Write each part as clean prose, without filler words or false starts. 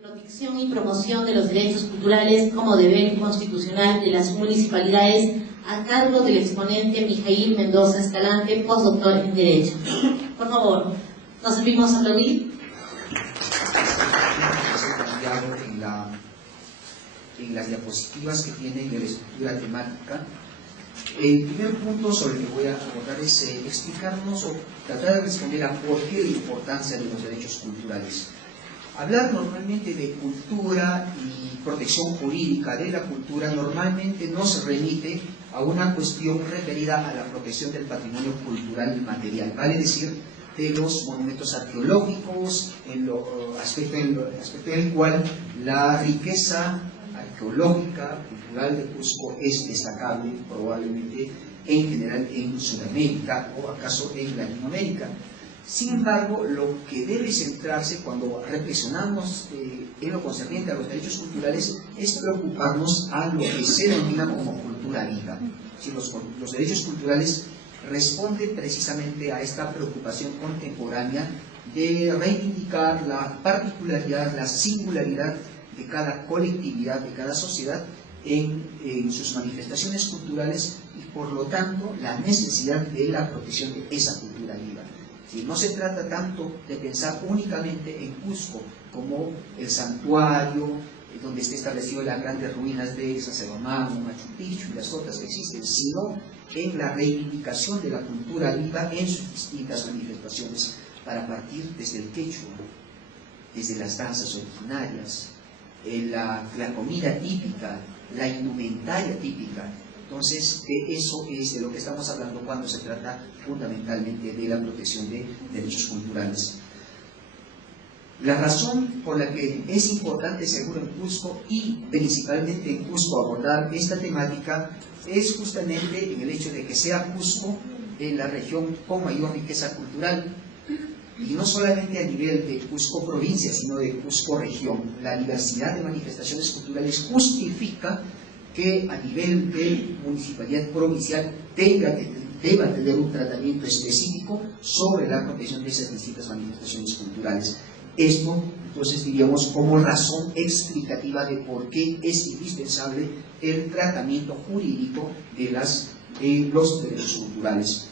Protección y promoción de los derechos culturales como deber constitucional de las municipalidades a cargo del exponente Mijail Mendoza Escalante, postdoctor en Derecho. Por favor, ¿nos servimos a aplaudir? En las diapositivas que tienen de la estructura temática, el primer punto sobre el que voy a abordar es explicarnos o tratar de responder a por qué la importancia de los derechos culturales. Hablar normalmente de cultura y protección jurídica de la cultura normalmente nos remite a una cuestión referida a la protección del patrimonio cultural y material, vale decir, de los monumentos arqueológicos, en el aspecto en el cual la riqueza arqueológica, cultural de Cusco es destacable probablemente en general en Sudamérica o acaso en Latinoamérica. Sin embargo, lo que debe centrarse cuando reflexionamos en lo concerniente a los derechos culturales es preocuparnos a lo que se denomina como cultura viva. Si los derechos culturales responden precisamente a esta preocupación contemporánea de reivindicar la particularidad, la singularidad de cada colectividad, de cada sociedad en sus manifestaciones culturales y por lo tanto la necesidad de la protección de esa cultura viva. Si no se trata tanto de pensar únicamente en Cusco como el santuario donde está establecido las grandes ruinas de Sacsayhuamán, Machu Picchu y las otras que existen, sino en la reivindicación de la cultura viva en sus distintas manifestaciones, para partir desde el quechua, desde las danzas originarias, la comida típica, la indumentaria típica. Entonces, de eso es de lo que estamos hablando cuando se trata fundamentalmente de la protección de derechos culturales. La razón por la que es importante, seguro en Cusco y principalmente en Cusco, abordar esta temática es justamente en el hecho de que sea Cusco la región con mayor riqueza cultural, y no solamente a nivel de Cusco provincia, sino de Cusco región. La diversidad de manifestaciones culturales justifica que a nivel de municipalidad provincial deba tener un tratamiento específico sobre la protección de esas distintas manifestaciones culturales. Esto, entonces, diríamos como razón explicativa de por qué es indispensable el tratamiento jurídico de los derechos culturales.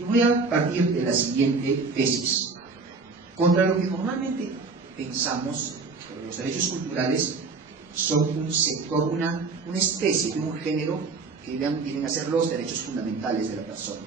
Yo voy a partir de la siguiente tesis. Contra lo que normalmente pensamos sobre los derechos culturales, son un sector, una especie de un género que vienen a ser los derechos fundamentales de la persona.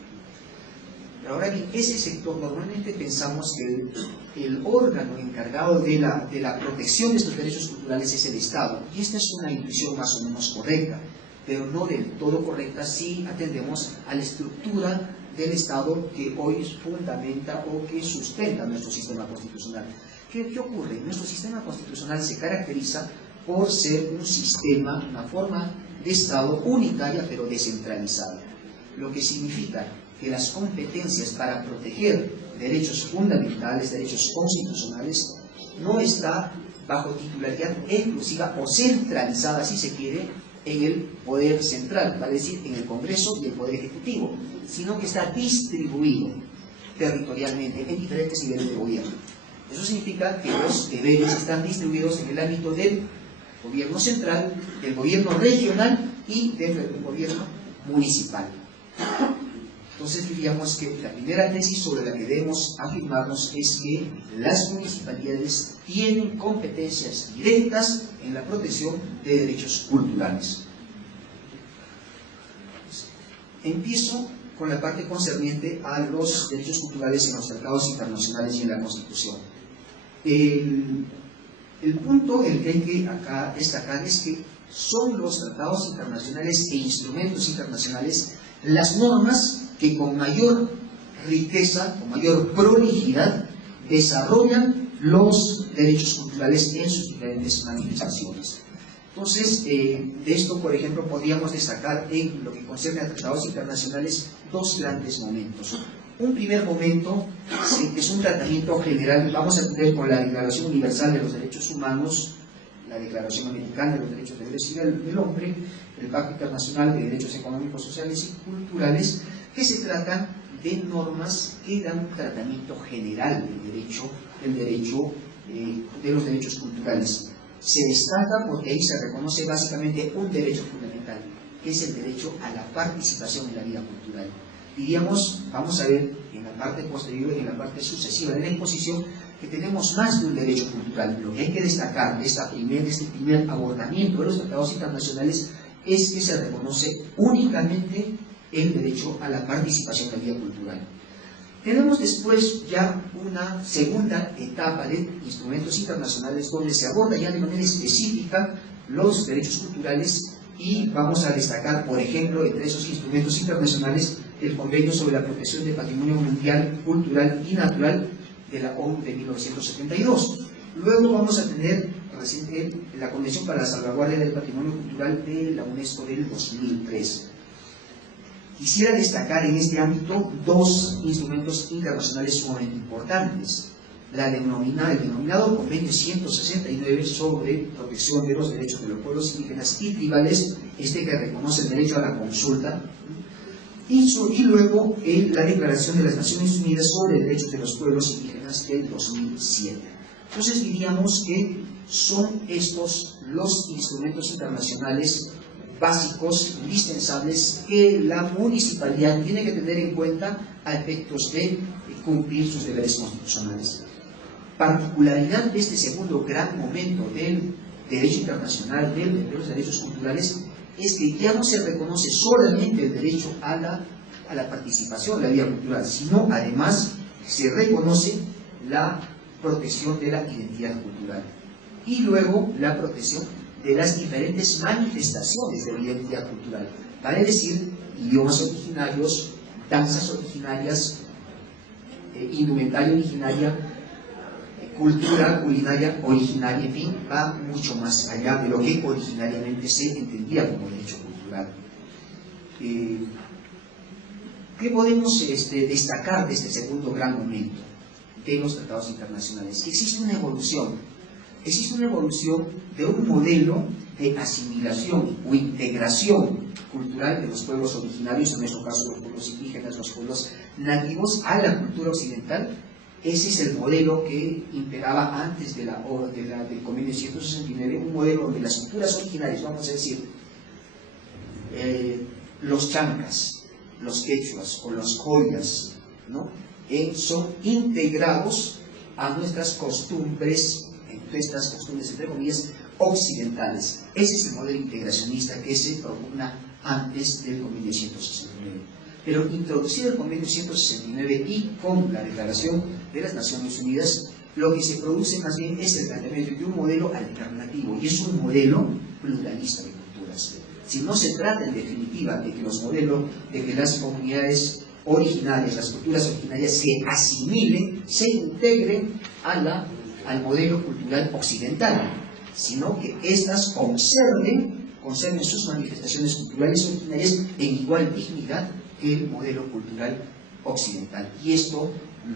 Pero ahora bien, ese sector normalmente pensamos que el órgano encargado de la protección de estos derechos culturales es el Estado, y esta es una intuición más o menos correcta, pero no del todo correcta si atendemos a la estructura del Estado que hoy fundamenta o que sustenta nuestro sistema constitucional. ¿Qué ocurre? Nuestro sistema constitucional se caracteriza por ser un sistema, una forma de Estado unitaria pero descentralizada, lo que significa que las competencias para proteger derechos fundamentales, derechos constitucionales, no está bajo titularidad exclusiva o centralizada, si se quiere, en el poder central, vale decir, en el Congreso y el Poder Ejecutivo, sino que está distribuido territorialmente en diferentes niveles de gobierno. Eso significa que los deberes están distribuidos en el ámbito del gobierno central, del gobierno regional y dentro del gobierno municipal. Entonces diríamos que la primera tesis sobre la que debemos afirmarnos es que las municipalidades tienen competencias directas en la protección de derechos culturales. Empiezo con la parte concerniente a los derechos culturales en los tratados internacionales y en la Constitución. El punto el que hay que acá destacar es que son los tratados internacionales e instrumentos internacionales las normas que con mayor riqueza, con mayor prolijidad, desarrollan los derechos culturales en sus diferentes manifestaciones. Entonces, de esto, por ejemplo, podríamos destacar en lo que concierne a tratados internacionales dos grandes momentos. Un primer momento, que es un tratamiento general, vamos a entender con la Declaración Universal de los Derechos Humanos, la Declaración Americana de los Derechos del Hombre, el Pacto Internacional de Derechos Económicos, Sociales y Culturales, que se tratan de normas que dan un tratamiento general del derecho de los derechos culturales. Se destaca porque ahí se reconoce básicamente un derecho fundamental, que es el derecho a la participación en la vida cultural. Diríamos, vamos a ver en la parte posterior y en la parte sucesiva de la exposición, que tenemos más de un derecho cultural. Lo que hay que destacar de este primer abordamiento de los tratados internacionales es que se reconoce únicamente el derecho a la participación en la vida cultural. Tenemos después ya una segunda etapa de instrumentos internacionales donde se aborda ya de manera específica los derechos culturales y vamos a destacar, por ejemplo, entre esos instrumentos internacionales, el Convenio sobre la Protección del Patrimonio Mundial, Cultural y Natural de la ONU de 1972. Luego vamos a tener la Convención para la Salvaguardia del Patrimonio Cultural de la UNESCO del 2003. Quisiera destacar en este ámbito dos instrumentos internacionales sumamente importantes. El denominado Convenio 169 sobre protección de los derechos de los pueblos indígenas y tribales, que reconoce el derecho a la consulta, y luego la Declaración de las Naciones Unidas sobre Derechos de los Pueblos Indígenas del 2007. Entonces diríamos que son estos los instrumentos internacionales básicos, indispensables, que la municipalidad tiene que tener en cuenta a efectos de cumplir sus deberes constitucionales. Particularidad de este segundo gran momento del derecho internacional, de los derechos culturales, es que ya no se reconoce solamente el derecho a la participación en la vida cultural, sino además se reconoce la protección de la identidad cultural y luego la protección de las diferentes manifestaciones de la identidad cultural, vale decir, idiomas originarios, danzas originarias, indumentaria originaria, cultura culinaria originaria, en fin, va mucho más allá de lo que originariamente se entendía como derecho cultural. ¿Qué podemos destacar de este segundo gran momento de los tratados internacionales? Que existe una evolución de un modelo de asimilación o integración cultural de los pueblos originarios, en nuestro caso los pueblos indígenas, los pueblos nativos, a la cultura occidental. Ese es el modelo que imperaba antes del Convenio 169, un modelo donde las culturas originarias, vamos a decir, los chancas, los quechuas o los collas, ¿no? Son integrados a nuestras costumbres, entre comillas, occidentales. Ese es el modelo integracionista que se propugna antes del Convenio 169. Pero introducido el Convenio 169 y con la Declaración de las Naciones Unidas, lo que se produce más bien es el planteamiento de un modelo alternativo, y es un modelo pluralista de culturas. Si no se trata en definitiva de que las comunidades originarias, las culturas originarias se asimilen, se integren al modelo cultural occidental, sino que éstas conserven sus manifestaciones culturales originarias en igual dignidad que el modelo cultural occidental. Y esto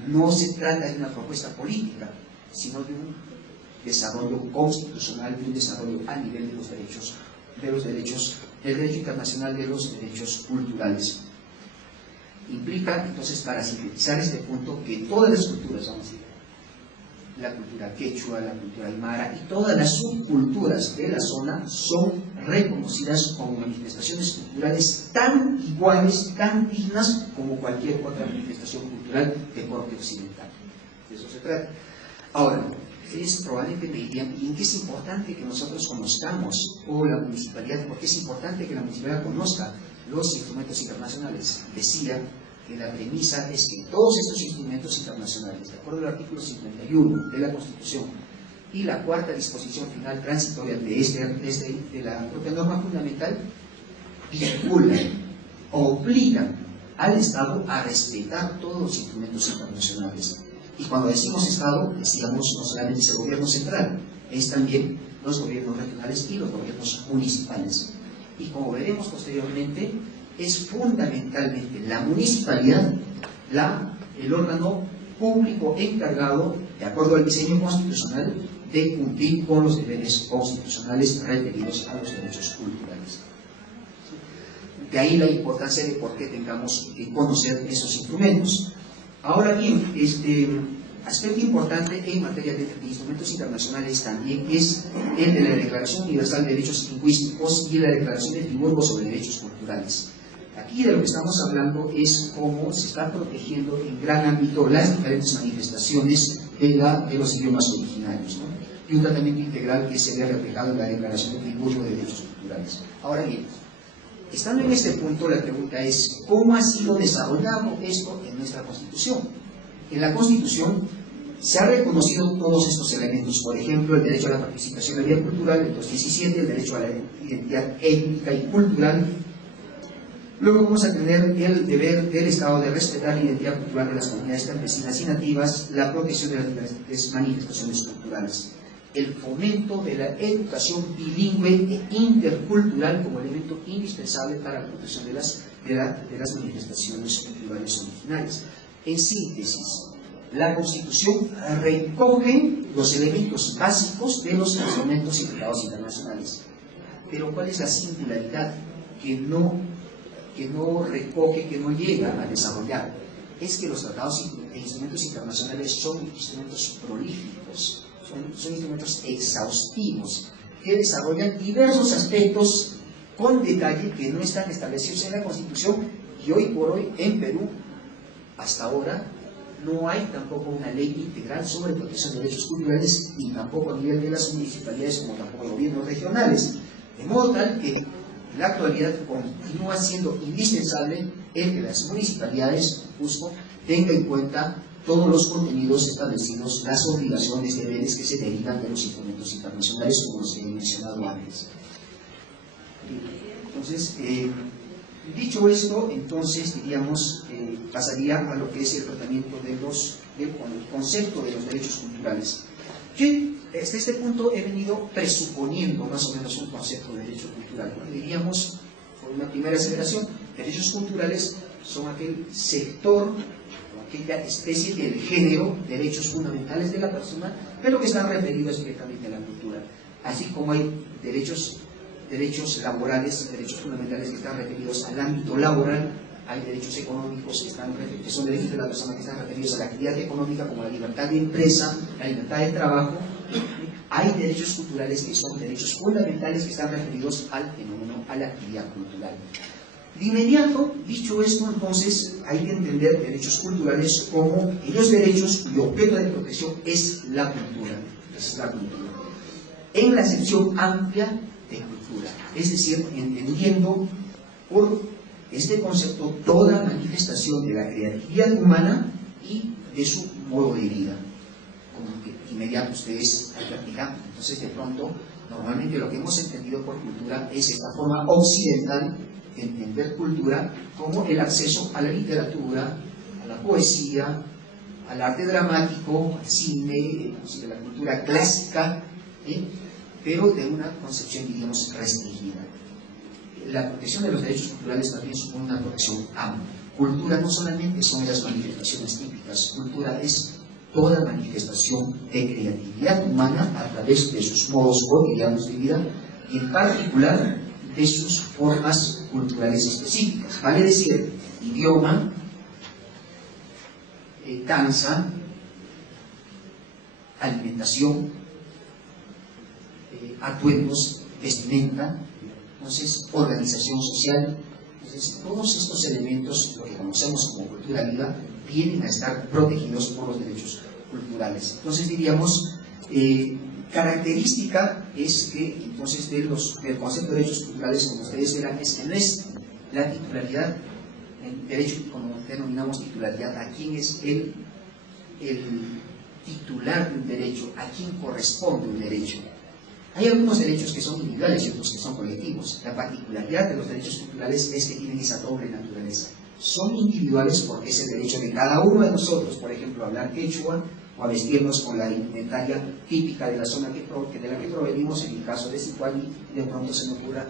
no se trata de una propuesta política, sino de un desarrollo constitucional, de un desarrollo a nivel de los derechos, del derecho internacional de los derechos culturales. Implica, entonces, para sintetizar este punto, que todas las culturas, vamos a decir, la cultura quechua, la cultura aymara y todas las subculturas de la zona son reconocidas como manifestaciones culturales tan iguales, tan dignas como cualquier otra manifestación cultural de corte occidental. De eso se trata. Ahora, ustedes probablemente me dirían, ¿y en qué es importante que nosotros conozcamos, o la municipalidad, por qué es importante que la municipalidad conozca los instrumentos internacionales? Decía que la premisa es que todos estos instrumentos internacionales, de acuerdo al artículo 51 de la Constitución y la cuarta disposición final transitoria de la propia norma fundamental, vinculan, obligan al Estado a respetar todos los instrumentos internacionales. Y cuando decimos Estado, decíamos no solamente es el gobierno central, es también los gobiernos regionales y los gobiernos municipales. Y como veremos posteriormente, es fundamentalmente la municipalidad el órgano público encargado, de acuerdo al diseño constitucional, de cumplir con los deberes constitucionales referidos a los derechos culturales. De ahí la importancia de por qué tengamos que conocer esos instrumentos. Ahora bien, aspecto importante en materia de instrumentos internacionales también es el de la Declaración Universal de Derechos Lingüísticos y la Declaración de Friburgo sobre Derechos Culturales. Aquí de lo que estamos hablando es cómo se está protegiendo en gran ámbito las diferentes manifestaciones de los idiomas originarios, ¿no? Y un tratamiento integral que se ve reflejado en la Declaración de Friburgo de Derechos Culturales. Ahora bien, estando en este punto, la pregunta es, ¿cómo ha sido desarrollado esto en nuestra Constitución? En la Constitución se han reconocido todos estos elementos, por ejemplo, el derecho a la participación en la vida cultural, el 217, el derecho a la identidad étnica y cultural. Luego vamos a tener el deber del Estado de respetar la identidad cultural de las comunidades campesinas y nativas, la protección de las diferentes manifestaciones culturales, el fomento de la educación bilingüe e intercultural como elemento indispensable para la protección de las manifestaciones culturales originales. En síntesis, la Constitución recoge los elementos básicos de los instrumentos y tratados internacionales. Pero ¿cuál es la singularidad que no recoge, que no llega a desarrollar? Es que los tratados e instrumentos internacionales son instrumentos prolíficos, son instrumentos exhaustivos, que desarrollan diversos aspectos con detalle que no están establecidos en la Constitución, y hoy por hoy en Perú, hasta ahora, no hay tampoco una ley integral sobre protección de derechos culturales, ni tampoco a nivel de las municipalidades como tampoco de gobiernos regionales. De modo tal que en la actualidad continúa siendo indispensable el que las municipalidades, justo, tengan en cuenta todos los contenidos establecidos, las obligaciones, deberes que se derivan de los instrumentos internacionales, como los que he mencionado antes. Entonces, dicho esto, entonces diríamos, pasaría a lo que es el tratamiento del concepto de los derechos culturales. Que desde este punto he venido presuponiendo más o menos un concepto de derecho cultural, porque diríamos, por una primera aceleración, derechos culturales son aquel sector o aquella especie del género, derechos fundamentales de la persona, pero que están referidos directamente a la cultura, así como hay derechos laborales, derechos fundamentales que están referidos al ámbito laboral, hay derechos económicos que son derechos de la persona que están referidos a la actividad económica, como la libertad de empresa, la libertad de trabajo. Hay derechos culturales que son derechos fundamentales que están referidos al fenómeno, a la actividad cultural. De inmediato, dicho esto, entonces, hay que entender derechos culturales como aquellos derechos cuyo objeto de protección es la cultura. En la acepción amplia de cultura, es decir, entendiendo por este concepto toda manifestación de la creatividad humana y de su modo de vida, como que de inmediato ustedes están practicando. Entonces, de pronto, normalmente lo que hemos entendido por cultura es esta forma occidental de entender cultura como el acceso a la literatura, a la poesía, al arte dramático, al cine, de la cultura clásica, pero de una concepción, diríamos, restringida. La protección de los derechos culturales también supone una protección amplia. Cultura no solamente son las manifestaciones típicas, cultura es toda manifestación de creatividad humana a través de sus modos cotidianos de vida y en particular de sus formas culturales específicas, vale decir, idioma, danza, alimentación, atuendos, vestimenta, entonces organización social. Entonces todos estos elementos, lo que conocemos como cultura viva, vienen a estar protegidos por los derechos culturales. Entonces diríamos, característica es que entonces del concepto de derechos culturales, como ustedes verán, es que no es la titularidad, en derecho como denominamos titularidad, a quién es el titular de un derecho, a quién corresponde un derecho. Hay algunos derechos que son individuales y otros que son colectivos. La particularidad de los derechos culturales es que tienen esa doble naturaleza. Son individuales porque es el derecho de cada uno de nosotros, por ejemplo, a hablar quechua o a vestirnos con la indumentaria típica de la zona de la que provenimos. En el caso de Sicuani, de pronto se me ocurra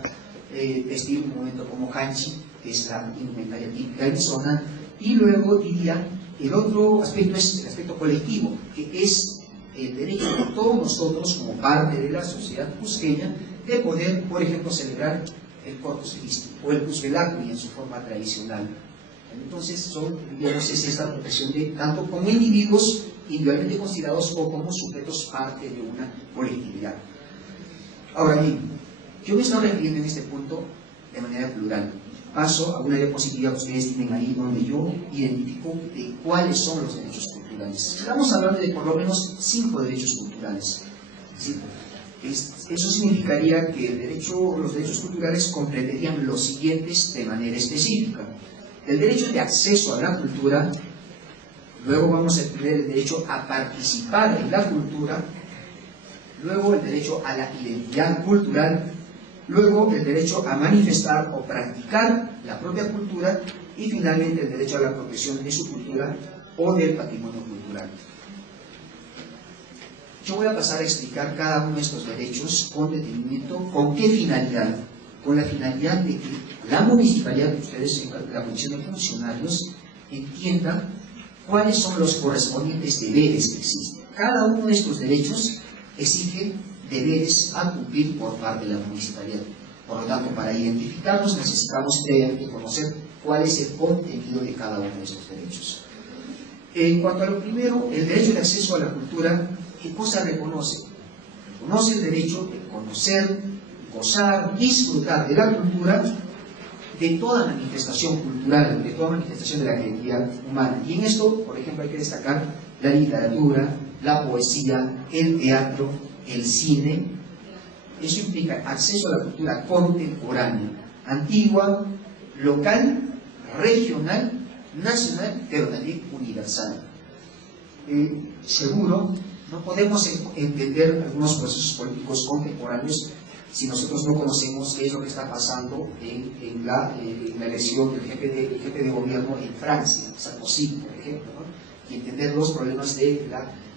vestir un momento como hanchi, que es la indumentaria típica de mi zona. Y luego diría, el otro aspecto es el aspecto colectivo, que es el derecho de todos nosotros como parte de la sociedad cusqueña de poder, por ejemplo, celebrar el Corpus Christi o el Cusquelacui en su forma tradicional, Entonces digamos, es esta protección de tanto como individuos individualmente considerados o como sujetos parte de una colectividad. Ahora bien, yo me estoy refiriendo en este punto de manera plural. Paso a una diapositiva que ustedes tienen ahí donde yo identifico de cuáles son los derechos culturales. Estamos hablando de por lo menos 5 derechos culturales. ¿Sí? Eso significaría que los derechos culturales comprenderían los siguientes de manera específica. El derecho de acceso a la cultura, luego vamos a tener el derecho a participar en la cultura, luego el derecho a la identidad cultural, luego el derecho a manifestar o practicar la propia cultura y finalmente el derecho a la protección de su cultura o del patrimonio cultural. Yo voy a pasar a explicar cada uno de estos derechos con detenimiento. ¿Con qué finalidad? Con la finalidad de que la municipalidad, ustedes en la condición de funcionarios, entiendan cuáles son los correspondientes deberes que existen. Cada uno de estos derechos exige deberes a cumplir por parte de la municipalidad. Por lo tanto, para identificarlos necesitamos previamente conocer cuál es el contenido de cada uno de estos derechos. En cuanto a lo primero, el derecho de acceso a la cultura, ¿qué cosa reconoce? Reconoce el derecho de conocer, gozar, disfrutar de la cultura, de toda manifestación cultural, de toda manifestación de la creatividad humana. Y en esto, por ejemplo, hay que destacar la literatura, la poesía, el teatro, el cine. Eso implica acceso a la cultura contemporánea, antigua, local, regional, nacional, pero también universal. Seguro, no podemos entender algunos procesos políticos contemporáneos si nosotros no conocemos qué es lo que está pasando en la elección del jefe de gobierno en Francia, Sarkozy, por ejemplo, ¿no? Y entender los problemas de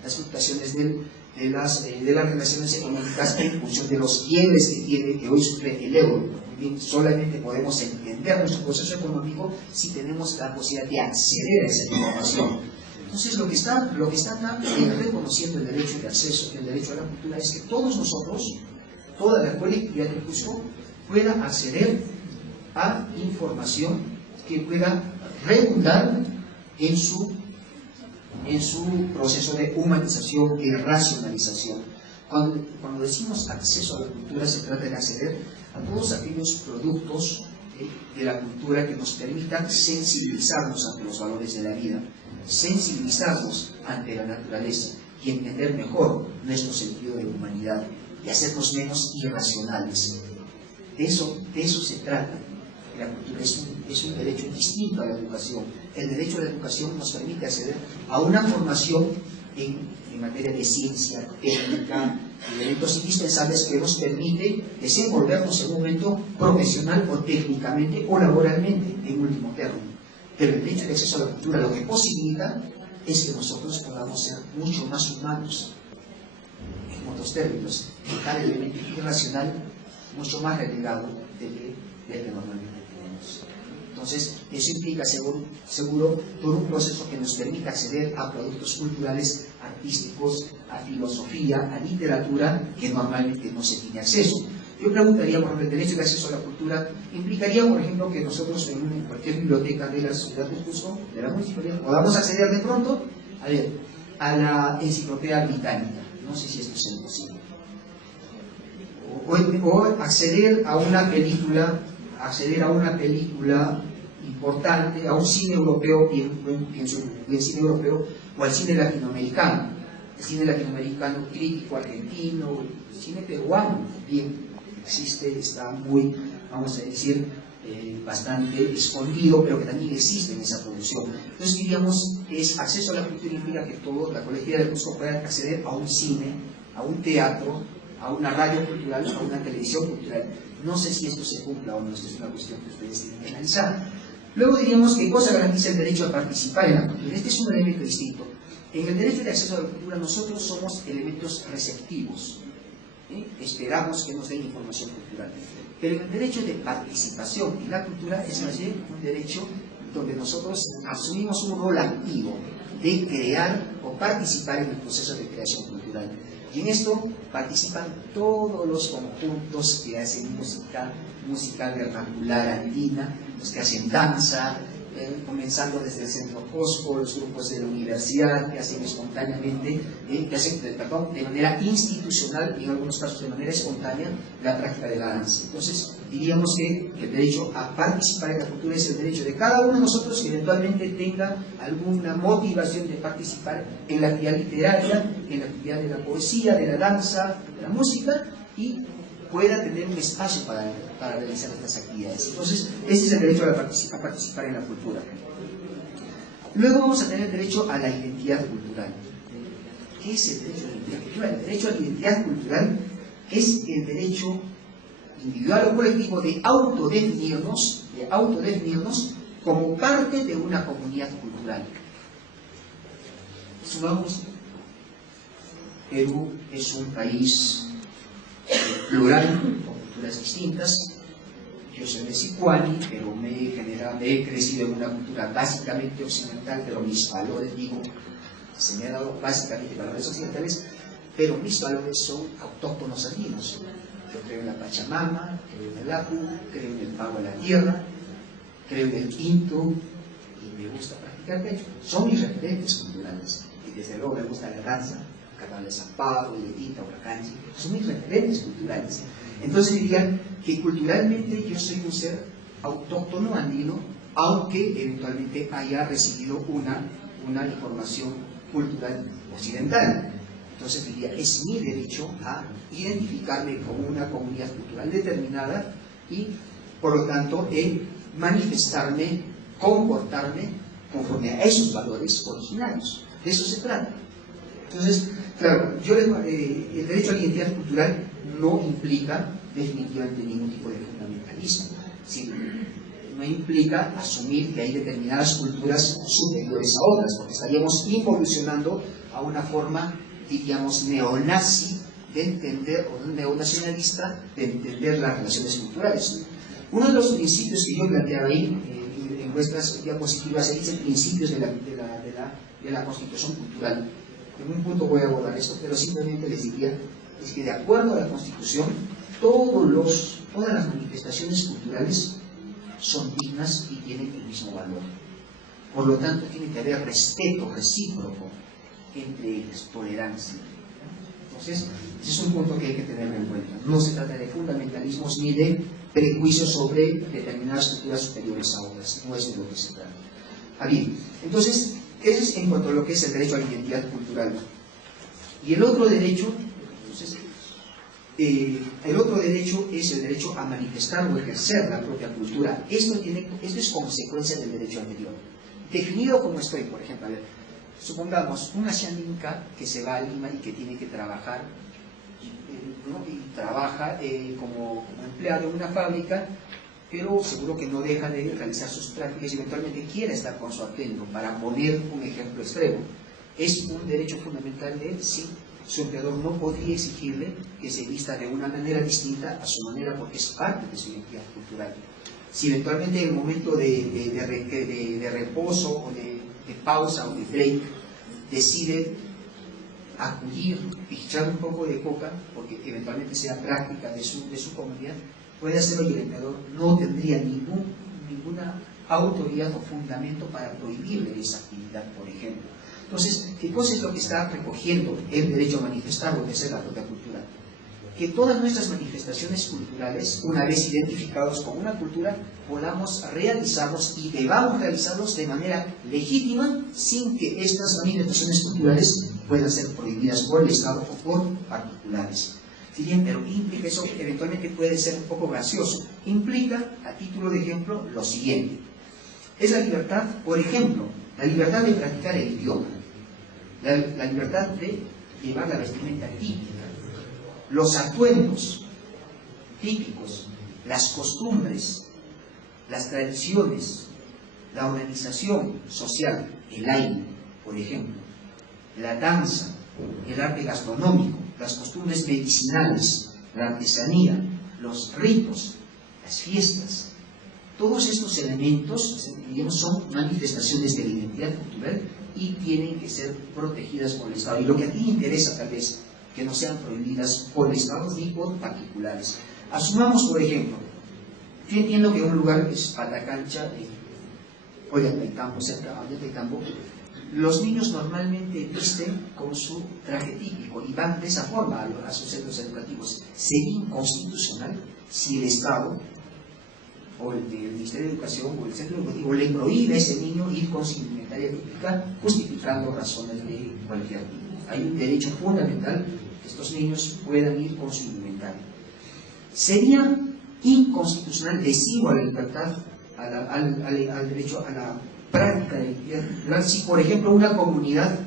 las fluctuaciones de las relaciones económicas en función de los quiebres que hoy sufre el euro. Bien, solamente podemos entender nuestro proceso económico si tenemos la posibilidad de acceder a esa información. Entonces, lo que está acá reconociendo el derecho de acceso y el derecho a la cultura es que todos nosotros, toda la colectividad del Cusco, pueda acceder a información que pueda redundar en su proceso de humanización y racionalización. Cuando decimos acceso a la cultura, se trata de acceder a todos aquellos productos de la cultura que nos permitan sensibilizarnos ante los valores de la vida, sensibilizarnos ante la naturaleza y entender mejor nuestro sentido de humanidad y hacernos menos irracionales. De eso se trata. La cultura es un derecho distinto a la educación. El derecho a la educación nos permite acceder a una formación en materia de ciencia, técnica, elementos indispensables que nos permite desenvolvernos en un momento profesional o técnicamente o laboralmente, en último término. Pero el derecho de acceso a la cultura lo que posibilita es que nosotros podamos ser mucho más humanos. En otros términos, dejar el elemento irracional mucho más relegado del que normalmente tenemos. Entonces, eso implica seguro todo un proceso que nos permita acceder a productos culturales, artísticos, a filosofía, a literatura, que normalmente no se tiene acceso. Yo preguntaría, por ejemplo, el derecho de acceso a la cultura implicaría, por ejemplo, que nosotros en cualquier biblioteca de la ciudad de Cusco, de la municipalidad, podamos acceder de pronto a la enciclopedia británica. No sé si esto es posible. O acceder a una película importante, a un cine europeo, pienso en cine europeo, o al cine latinoamericano. El cine latinoamericano crítico argentino, el cine peruano también existe, está muy, vamos a decir, bastante escondido, pero que también existe en esa producción. Entonces diríamos que acceso a la cultura implica que la colectividad del Cusco pueda acceder a un cine, a un teatro, a una radio cultural, a una televisión cultural. No sé si esto se cumpla o no, esto es una cuestión que ustedes tienen que analizar. Luego diríamos que cosa garantiza el derecho a participar en la cultura. Este es un elemento distinto. En el derecho de acceso a la cultura nosotros somos elementos receptivos. Esperamos que nos den información cultural. Pero en el derecho de participación en la cultura es más bien un derecho donde nosotros asumimos un rol activo de crear o participar en el proceso de creación cultural. Y en esto participan todos los conjuntos que hacen música vernacular andina, los que hacen danza, comenzando desde el Centro Cosco, los grupos de la universidad que hacen espontáneamente, de manera institucional y en algunos casos de manera espontánea, la práctica de la danza. Entonces, diríamos que el derecho a participar en la cultura es el derecho de cada uno de nosotros que eventualmente tenga alguna motivación de participar en la actividad literaria, en la actividad de la poesía, de la danza, de la música, y pueda tener un espacio para realizar estas actividades. Entonces, ese es el derecho a participar en la cultura. Luego vamos a tener el derecho a la identidad cultural. ¿Qué es el derecho a la identidad cultural? El derecho a la identidad cultural es el derecho individual o colectivo de autodefinirnos como parte de una comunidad cultural. Sumamos, Perú es un país plural, con culturas distintas. Yo soy de Sicuani, pero he crecido en una cultura básicamente occidental, pero mis valores, digo, se me ha dado básicamente valores occidentales, pero mis valores son autóctonos andinos. Yo creo en la Pachamama, creo en el Apu, creo en el pago a la tierra, creo en el quinto, y me gusta practicar pecho. Son mis referentes culturales, y desde luego me gusta la danza, Carnaval de San Pablo, de Tinta, Huacanchi, son mis referentes culturales. Entonces diría que culturalmente yo soy un ser autóctono andino, aunque eventualmente haya recibido una información cultural occidental. Entonces diría, es mi derecho a identificarme como una comunidad cultural determinada y, por lo tanto, manifestarme, comportarme conforme a esos valores originarios. De eso se trata. Entonces, claro, el derecho a la identidad cultural no implica definitivamente ningún tipo de fundamentalismo. ¿Sí? No implica asumir que hay determinadas culturas superiores a otras, porque estaríamos involucionando a una forma, diríamos, neonazi de entender, o neonacionalista de entender las relaciones culturales. Uno de los principios que yo planteaba ahí, en vuestras diapositivas, se dice principios de la Constitución cultural. En un punto voy a abordar esto, pero simplemente les diría es que de acuerdo a la Constitución, todas las manifestaciones culturales son dignas y tienen el mismo valor. Por lo tanto, tiene que haber respeto recíproco entre ellas, tolerancia. Entonces, ese es un punto que hay que tener en cuenta. No se trata de fundamentalismos ni de prejuicios sobre determinadas culturas superiores a otras. No es de lo que se trata. Bien, entonces, eso es en cuanto a lo que es el derecho a la identidad cultural. Y el otro derecho, entonces, es el derecho a manifestar o ejercer la propia cultura. Esto es consecuencia del derecho anterior. Definido como estoy, por ejemplo, a ver, supongamos un Ashaninka que se va a Lima y que tiene que trabajar, y trabaja como empleado en una fábrica, pero seguro que no deja de realizar sus prácticas y eventualmente quiere estar con su atuendo, para poner un ejemplo extremo. ¿Es un derecho fundamental de él? Sí. Su empleador no podría exigirle que se vista de una manera distinta a su manera porque es parte de su identidad cultural. Si eventualmente en el momento de reposo o de pausa o de break decide acudir, echar un poco de coca, porque eventualmente sea práctica de su comunidad, puede hacerlo y el empleador no tendría ninguna autoridad o fundamento para prohibirle esa actividad, por ejemplo. Entonces, ¿qué cosa es lo que está recogiendo el derecho a manifestar o ejercer la propia cultura? Que todas nuestras manifestaciones culturales, una vez identificados con una cultura, podamos realizarlos y debamos realizarlos de manera legítima, sin que estas manifestaciones culturales puedan ser prohibidas por el Estado o por particulares. Si bien, pero implica eso, eventualmente puede ser un poco gracioso. Implica, a título de ejemplo, lo siguiente. Es la libertad, por ejemplo, la libertad de practicar el idioma, la libertad de llevar la vestimenta típica, los atuendos típicos, las costumbres, las tradiciones, la organización social, el aire, por ejemplo, la danza, el arte gastronómico, las costumbres medicinales, la artesanía, los ritos, las fiestas. Todos estos elementos, digamos, son manifestaciones de la identidad cultural y tienen que ser protegidas por el Estado. Y lo que a ti interesa, tal vez, que no sean prohibidas por el Estado ni por particulares. Asumamos, por ejemplo, yo entiendo que un lugar es Patacancha, Ollantaytambo, cerca de Ollantaytambo, los niños normalmente visten con su traje típico y van de esa forma a sus centros educativos. Sería inconstitucional si el Estado o el Ministerio de Educación o el centro educativo le prohíbe a ese niño ir con su indumentaria típica justificando razones de cualquier tipo. Hay un derecho fundamental que estos niños puedan ir con su indumentaria. Sería inconstitucional, lesivo a la libertad, al derecho a la práctica de la identidad cultural, si por ejemplo una comunidad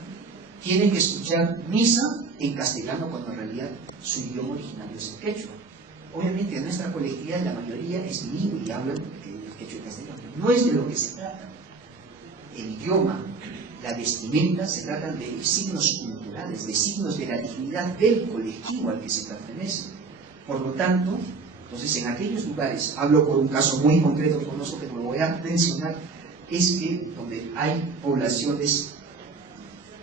tiene que escuchar misa en castellano cuando en realidad su idioma originario es el quechua. Obviamente en nuestra colectividad la mayoría es bilingüe y hablan el quechua y castellano. No es de lo que se trata. El idioma, la vestimenta, se tratan de signos culturales, de signos de la dignidad del colectivo al que se pertenece. Por lo tanto, entonces en aquellos lugares, hablo por un caso muy concreto que conozco que no lo voy a mencionar, es que donde hay poblaciones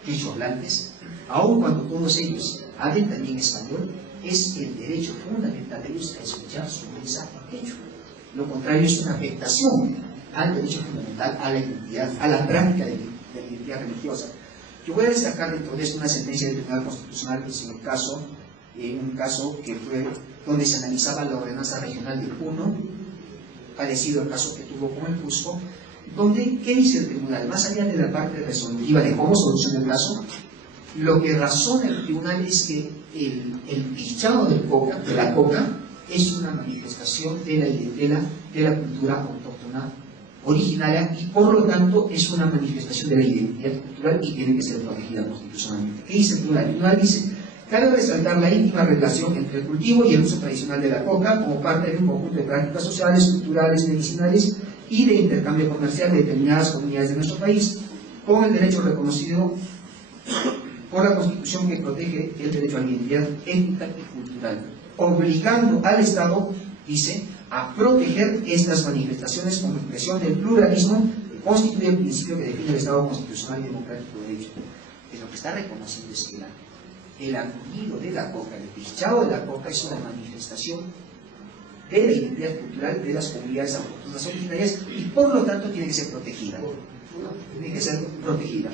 quechua-hablantes, aun cuando todos ellos hablen también español, es el derecho fundamental de ellos a escuchar su misa en quechua. Lo contrario es una afectación al derecho fundamental, a la identidad, a la práctica de la identidad religiosa. Yo voy a destacar dentro de esto una sentencia del Tribunal Constitucional, que es un caso que fue donde se analizaba la ordenanza regional del Puno, parecido al caso que tuvo con el Cusco, donde, ¿qué dice el tribunal? Más allá de la parte resolutiva de cómo soluciona el caso, lo que razona el tribunal es que el pichado de la coca es una manifestación de la cultura autóctona originaria y por lo tanto es una manifestación de la identidad cultural y tiene que ser protegida constitucionalmente. ¿Qué dice el tribunal? El tribunal dice: cabe resaltar la íntima relación entre el cultivo y el uso tradicional de la coca como parte de un conjunto de prácticas sociales, culturales, medicinales y de intercambio comercial de determinadas comunidades de nuestro país, con el derecho reconocido por la Constitución que protege el derecho a la identidad étnica y cultural, obligando al Estado, dice, a proteger estas manifestaciones como expresión del pluralismo que constituye el principio que define el Estado constitucional y democrático de derecho. Pero lo que está reconociendo es que el acuñido de la coca, el pichado de la coca, es una manifestación de la identidad cultural de las comunidades autóctonas originarias y por lo tanto tiene que ser protegida. Tiene que ser protegida.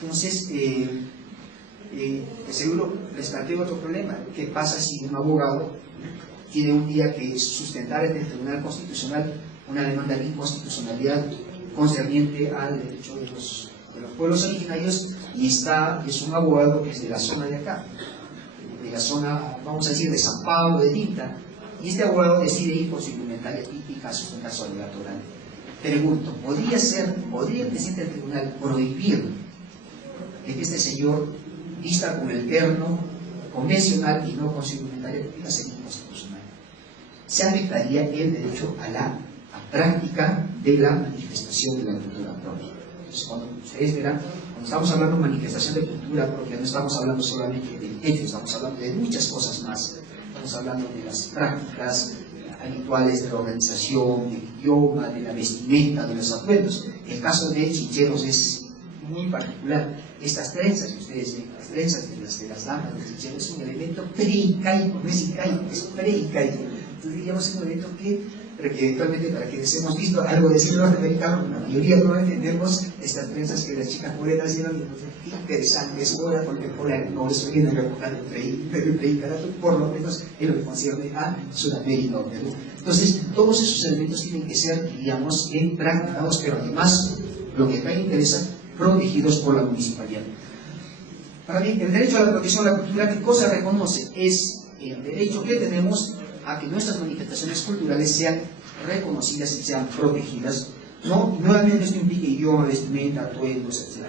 Entonces, de seguro les planteo otro problema. ¿Qué pasa si un abogado tiene un día que sustentar en el Tribunal Constitucional una demanda de inconstitucionalidad concerniente al derecho de los pueblos originarios y es un abogado que es de la zona de acá, de la zona, vamos a decir, de San Pablo, de Tinta, y este abogado decide ir por su indumentaria típica a sustentar su alegato oral? Pregunto, ¿podría el presidente del tribunal prohibir que este señor vista con el terno convencional y no con su indumentaria típica? Sería inconstitucional. Se afectaría el derecho a la práctica de la manifestación de la cultura propia. Entonces, cuando ustedes verán, cuando estamos hablando de manifestación de cultura propia, no estamos hablando solamente del hecho, estamos hablando de muchas cosas más. Estamos hablando de las prácticas habituales de la organización, del idioma, de la vestimenta, de los atuendos. El caso de Chincheros es muy particular. Estas trenzas que ustedes ven, las trenzas de las damas de Chincheros, es un elemento pre-incaico, no es incaico, es pre-incaico. Entonces diríamos es un elemento que eventualmente, para quienes hemos visto algo de cine norteamericano, la mayoría no entendemos estas trenzas que las chicas morenas llevan, y entonces interesante, es hora contemporánea, no es bien en la época del pre-incarato, por lo menos en lo que concierne a Sudamérica o Perú. Entonces, todos esos elementos tienen que ser, diríamos, practicados, pero además, lo que acá interesa, protegidos por la municipalidad. Para mí, el derecho a la protección de la cultura, ¿qué cosa reconoce? Es el derecho que tenemos a que nuestras manifestaciones culturales sean reconocidas y sean protegidas. No, nuevamente esto implica idioma, vestimenta, atuendos, etc.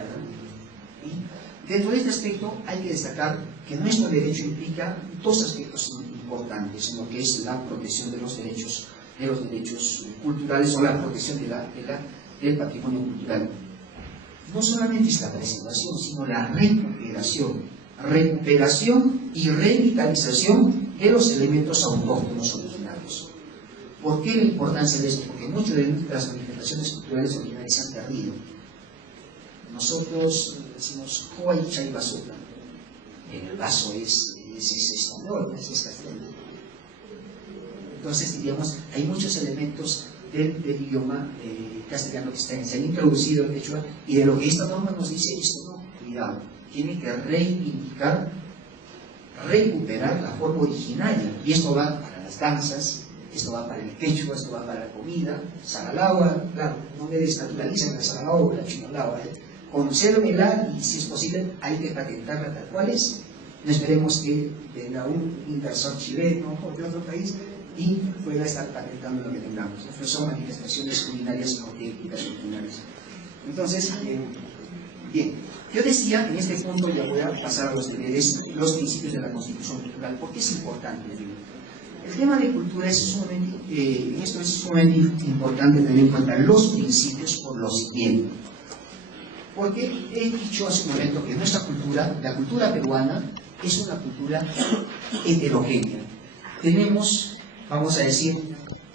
¿Y? Dentro de este aspecto hay que destacar que nuestro derecho implica dos aspectos importantes en lo que es la protección de los derechos culturales o la protección del patrimonio cultural. No solamente es la preservación, sino la recuperación y revitalización de los elementos autóctonos originarios. ¿Por qué la importancia de esto? Porque muchas de las manifestaciones culturales originarias se han perdido. Nosotros decimos Huay Chay Basuta. El vaso es español, es castellano. Entonces diríamos, hay muchos elementos del idioma castellano que se ha introducido en Quechua, y de lo que esta norma nos dice es que no, cuidado, tiene que reivindicar, recuperar la forma originaria, y esto va para las danzas, esto va para el quechua, esto va para la comida, sagalagua, claro, no me desnaturalicen la sagalagua o la chinolagua, consérvela, y si es posible hay que patentarla tal cual es. No esperemos que venga un inversor chileno o de otro país y pueda estar patentando lo que tengamos. Estas son manifestaciones culinarias auténticas, culturales. Entonces, bien, yo decía, en este punto ya voy a pasar a los deberes, los principios de la Constitución Cultural. ¿Por qué es importante? El tema de cultura es sumamente, en esto es sumamente importante tener en cuenta los principios por lo siguiente. Porque he dicho hace un momento que nuestra cultura, la cultura peruana, es una cultura heterogénea. Tenemos, vamos a decir,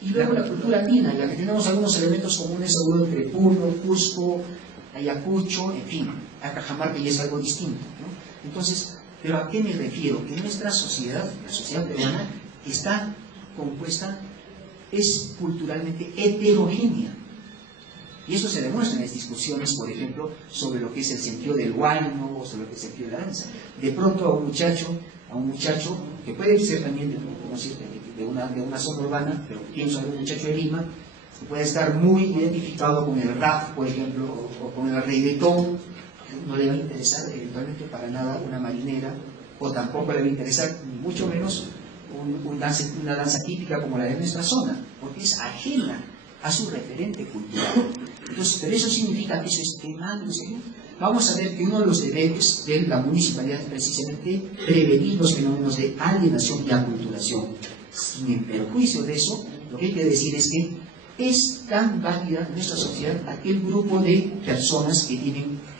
y luego la cultura andina, en la que tenemos algunos elementos comunes seguro entre Puno, Cusco, Ayacucho, en fin, a Cajamarca, y es algo distinto, ¿no? Entonces, ¿pero a qué me refiero? Que nuestra sociedad, la sociedad peruana, está compuesta, es culturalmente heterogénea. Y eso se demuestra en las discusiones, por ejemplo, sobre lo que es el sentido del huayno o sobre lo que es el sentido de la danza. De pronto a un muchacho que puede ser también de una zona urbana, pero pienso en un muchacho de Lima, que puede estar muy identificado con el rap, por ejemplo, o con el reggaetón, no le va a interesar eventualmente para nada una marinera, o tampoco le va a interesar, ni mucho menos, una danza típica como la de nuestra zona, porque es ajena a su referente cultural. Entonces, pero eso significa que eso esté mal, ¿no? Vamos a ver que uno de los deberes de la municipalidad es precisamente prevenir los fenómenos de alienación y aculturación. Sin en perjuicio de eso, lo que hay que decir es que es tan válida en nuestra sociedad aquel grupo de personas que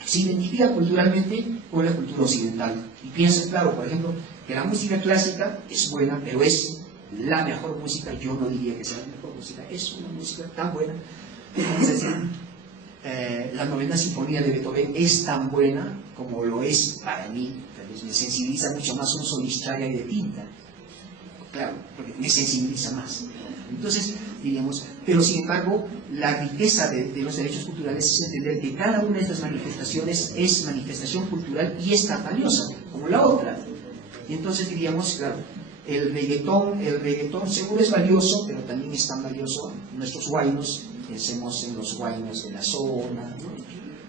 se identifican culturalmente con la cultura occidental. Y piensan, claro, por ejemplo, que la música clásica es buena, pero es la mejor música. Yo no diría que sea la mejor música, es una música tan buena. Es decir, la novena sinfonía de Beethoven es tan buena como lo es para mí. Me sensibiliza mucho más un Solís-Chaga y de tinta. Claro, porque me sensibiliza más. Entonces, diríamos, pero sin embargo, la riqueza de los derechos culturales es entender que cada una de estas manifestaciones es manifestación cultural y es tan valiosa como la otra. Y entonces diríamos, claro, el reggaetón seguro es valioso, pero también es tan valioso nuestros huaynos, pensemos en los huaynos de la zona, ¿no?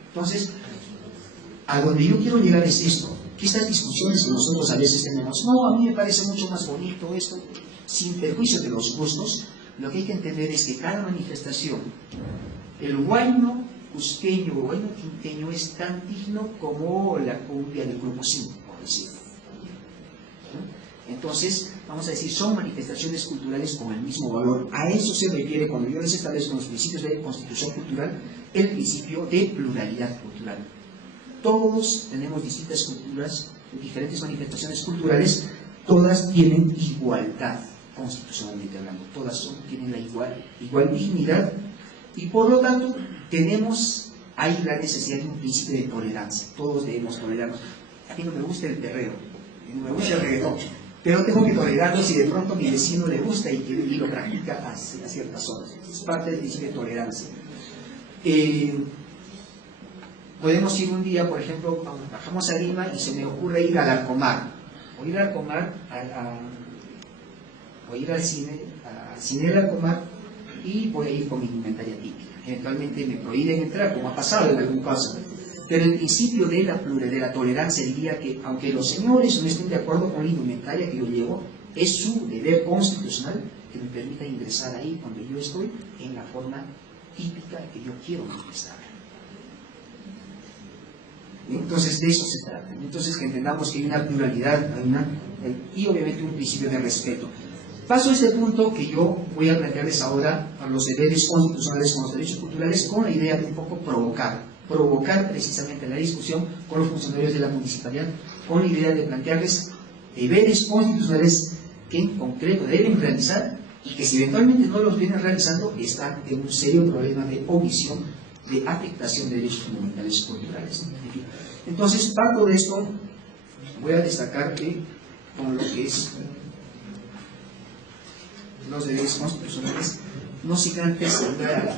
Entonces, a donde yo quiero llegar es esto, que estas discusiones que nosotros a veces tenemos, no, a mí me parece mucho más bonito esto, sin perjuicio de los gustos, lo que hay que entender es que cada manifestación, el huayno cusqueño o huayno quinteño es tan digno como la cumbia del Grupo 5, por decirlo. Entonces, vamos a decir, son manifestaciones culturales con el mismo valor. A eso se refiere cuando yo les establezco los principios de constitución cultural, el principio de pluralidad cultural. Todos tenemos distintas culturas, diferentes manifestaciones culturales, todas tienen igualdad, constitucionalmente hablando, todas tienen la igual dignidad, y por lo tanto hay la necesidad de un principio de tolerancia. Todos debemos tolerarnos. A mí no me gusta el perreo, no me gusta el reggaetón, pero tengo que tolerarlo si de pronto a mi vecino le gusta y lo practica a ciertas horas. Es parte del principio de tolerancia. Podemos ir un día, por ejemplo, bajamos a Lima y se me ocurre ir al Arcomar, o ir al Arcomar, o ir al cine del Arcomar, y voy a ir con mi indumentaria típica. Eventualmente me prohíben entrar, como ha pasado en algún caso. Pero el principio de la tolerancia diría que, aunque los señores no estén de acuerdo con la indumentaria que yo llevo, es su deber constitucional que me permita ingresar ahí donde yo estoy en la forma típica que yo quiero manifestar. Entonces de eso se trata. Entonces que entendamos que hay una pluralidad y obviamente un principio de respeto. Paso a este punto que yo voy a plantearles ahora a los deberes constitucionales con los derechos culturales, con la idea de un poco provocar precisamente la discusión con los funcionarios de la municipalidad, con la idea de plantearles deberes constitucionales que en concreto deben realizar y que si eventualmente no los vienen realizando están en un serio problema de omisión, de afectación de derechos fundamentales culturales. Entonces, parto de esto, voy a destacar que con lo que es los deberes constitucionales, no sin antes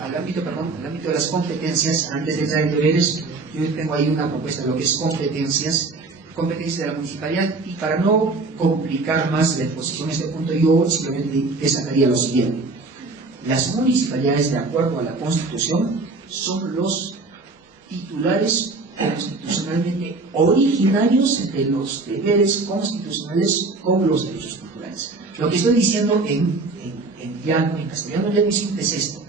al ámbito de las competencias, antes de entrar en deberes, yo tengo ahí una propuesta de lo que es competencias de la municipalidad, y para no complicar más la exposición en este punto, yo simplemente destacaría lo siguiente. Las municipalidades, de acuerdo a la Constitución, son los titulares constitucionalmente originarios de los deberes constitucionales como los derechos culturales. Lo que estoy diciendo en castellano ya muy simple es esto,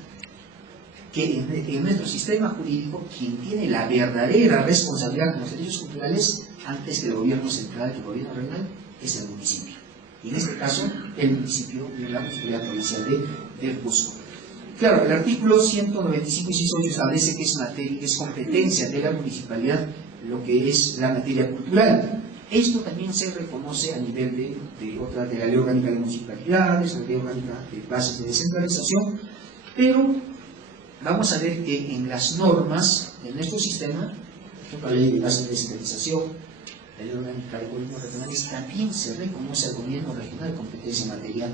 que en nuestro sistema jurídico quien tiene la verdadera responsabilidad con los derechos culturales antes que el gobierno central, que el gobierno regional, es el municipio. Y en este caso, el municipio de la Municipalidad Provincial del Cusco. Claro, el artículo 195 inciso 8 establece que es competencia de la municipalidad lo que es la materia cultural. Esto también se reconoce a nivel de la Ley Orgánica de Municipalidades, la Ley Orgánica de Bases de Descentralización, pero vamos a ver que en las normas de nuestro sistema, por ejemplo, la Ley de Bases de Descentralización, la Ley Orgánica de Gobiernos Regionales, también se reconoce al gobierno regional competencia en materia